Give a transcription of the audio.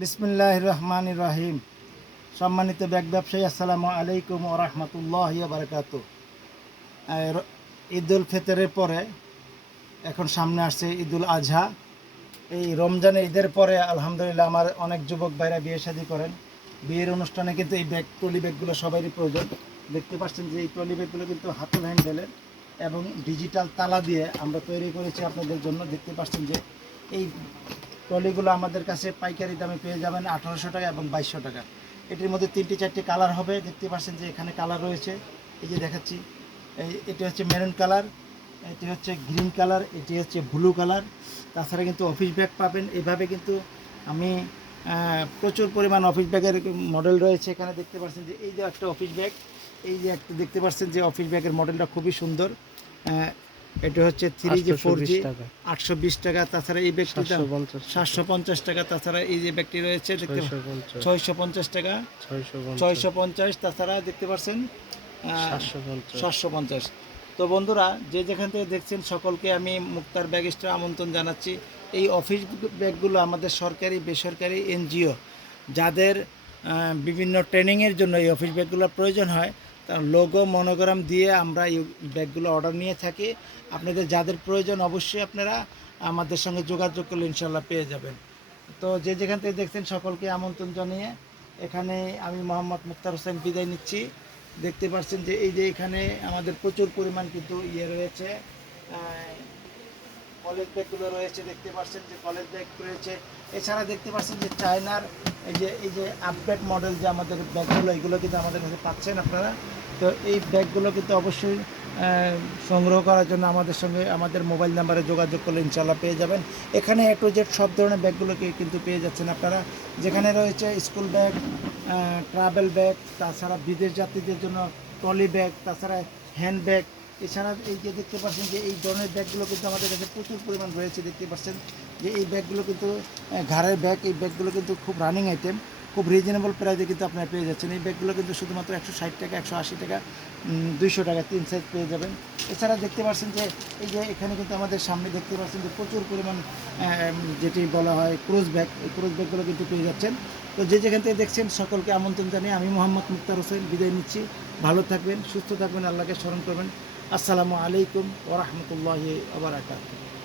বিসমিল্লাহির রহমানির রহিম। সম্মানিত ব্যাগ ব্যবসায়ী, আসসালামু আলাইকুম ওয়া রাহমাতুল্লাহি ওয়া বারাকাতুহু। ঈদুল ফিতরের পরে এখন সামনে আসছে ঈদুল আজহা। এই রমজানে ঈদের পরে আলহামদুলিল্লাহ আমার অনেক যুবক ভাইরা বিয়ে শাদী করেন। বিয়ের অনুষ্ঠানে কিন্তু এই ট্রলি ব্যাগগুলো সবারই প্রয়োজন। দেখতে পাচ্ছেন যে এই ট্রলি ব্যাগগুলো কিন্তু হাতল হ্যান্ডেলের এবং ডিজিটাল তালা দিয়ে আমরা তৈরি করেছি আপনাদের জন্য। দেখতে পাচ্ছেন যে এই ট্রলিগুলো আমাদের কাছে পাইকারি দামে পেয়ে যাবেন 1800 টাকা এবং 2200 টাকা। এটির মধ্যে 3টি 4টি কালার হবে। দেখতে পাচ্ছেন যে এখানে কালার রয়েছে, এই যে দেখাচ্ছি। এটি হচ্ছে মেরুন কালার, এটি হচ্ছে গ্রিন কালার, এটি হচ্ছে ব্লু কালার। তাছাড়া কিন্তু অফিস ব্যাগ পাবেন। এইভাবে কিন্তু আমি প্রচুর পরিমাণ অফিস ব্যাগের মডেল রয়েছে। এখানে দেখতে পাচ্ছেন যে এই যে একটা অফিস ব্যাগ, এই যে একটা দেখতে পাচ্ছেন যে অফিস ব্যাগের মডেলটা খুবই সুন্দর। এটা হচ্ছে 3G 4G 820 টাকা। তাছাড়া এই ব্যাগটি 750 টাকা। তাছাড়া এই যে ব্যাগটি রয়েছে দেখতে 650 টাকা, 650। তাছাড়া দেখতে পাচ্ছেন 750। তো বন্ধুরা, যে যেখান থেকে দেখছেন সকলকে আমি মুক্তার ব্যাগ স্টোরে আমন্ত্রণ জানাচ্ছি। এই অফিস ব্যাগগুলো আমাদের সরকারি বেসরকারি এনজিও যাদের বিভিন্ন ট্রেনিংয়ের জন্য এই অফিস ব্যাগগুলোর প্রয়োজন হয়, তার লোগো মনোগ্রাম দিয়ে আমরা এই ব্যাগগুলো অর্ডার নিয়ে থাকি। আপনাদের যাদের প্রয়োজন অবশ্যই আপনারা আমাদের সঙ্গে যোগাযোগ করলে ইনশাল্লাহ পেয়ে যাবেন। তো যে যেখান থেকে দেখছেন সকলকে আমন্ত্রণ জানিয়ে এখানে আমি মোহাম্মদ মুক্তার হোসেন বিদায় নিচ্ছি। দেখতে পাচ্ছেন যে এই যে এখানে আমাদের প্রচুর পরিমাণ কিন্তু রয়েছে, কলেজ ব্যাগগুলো রয়েছে। দেখতে পাচ্ছেন যে কলেজ ব্যাগ রয়েছে। এছাড়া দেখতে পাচ্ছেন যে চায়নার এই যে আপডেট মডেল যে আমাদের ব্যাগগুলো, এগুলো কিন্তু আমাদের কাছে পাচ্ছেন আপনারা। তো এই ব্যাগগুলো কিন্তু অবশ্যই সংগ্রহ করার জন্য আমাদের সঙ্গে আমাদের মোবাইল নাম্বারে যোগাযোগ করলে ইনশাল্লাহ পেয়ে যাবেন। এখানে এ টু জেড সব ধরনের ব্যাগগুলোকে কিন্তু পেয়ে যাচ্ছেন আপনারা। যেখানে রয়েছে স্কুল ব্যাগ, ট্রাভেল ব্যাগ, তাছাড়া বিদেশ যাত্রীদের জন্য ট্রলি ব্যাগ, তাছাড়া হ্যান্ড ব্যাগ। এছাড়া এই যে দেখতে পাচ্ছেন যে এই ধরনের ব্যাগগুলো কিন্তু আমাদের কাছে প্রচুর পরিমাণ রয়েছে। দেখতে পাচ্ছেন যে এই ব্যাগগুলো কিন্তু ঘাড়ের ব্যাগ। এই ব্যাগগুলো কিন্তু খুব রানিং আইটেম, খুব রিজনেবল প্রাইসে কিন্তু আপনারা পেয়ে যাচ্ছেন। এই ব্যাগগুলো কিন্তু শুধুমাত্র 160 টাকা, 180 টাকা, 200 টাকা 3 সাইজ পেয়ে যাবেন। এছাড়া দেখতে পাচ্ছেন যে এই যে এখানে কিন্তু আমাদের সামনে দেখতে পাচ্ছেন যে প্রচুর পরিমাণ যেটি বলা হয় ক্রুজ ব্যাগ, এই ক্রুজ ব্যাগগুলো কিন্তু পেয়ে যাচ্ছেন। তো যে যেখান থেকে দেখছেন সকলকে আমন্ত্রণ জানিয়ে আমি মোহাম্মদ মুক্তার হোসেন বিদায় নিচ্ছি। ভালো থাকবেন, সুস্থ থাকবেন, আল্লাহকে স্মরণ করবেন। আসসালামু আলাইকুম ওয়া রাহমাতুল্লাহি ওয়া বারাকাতুহু।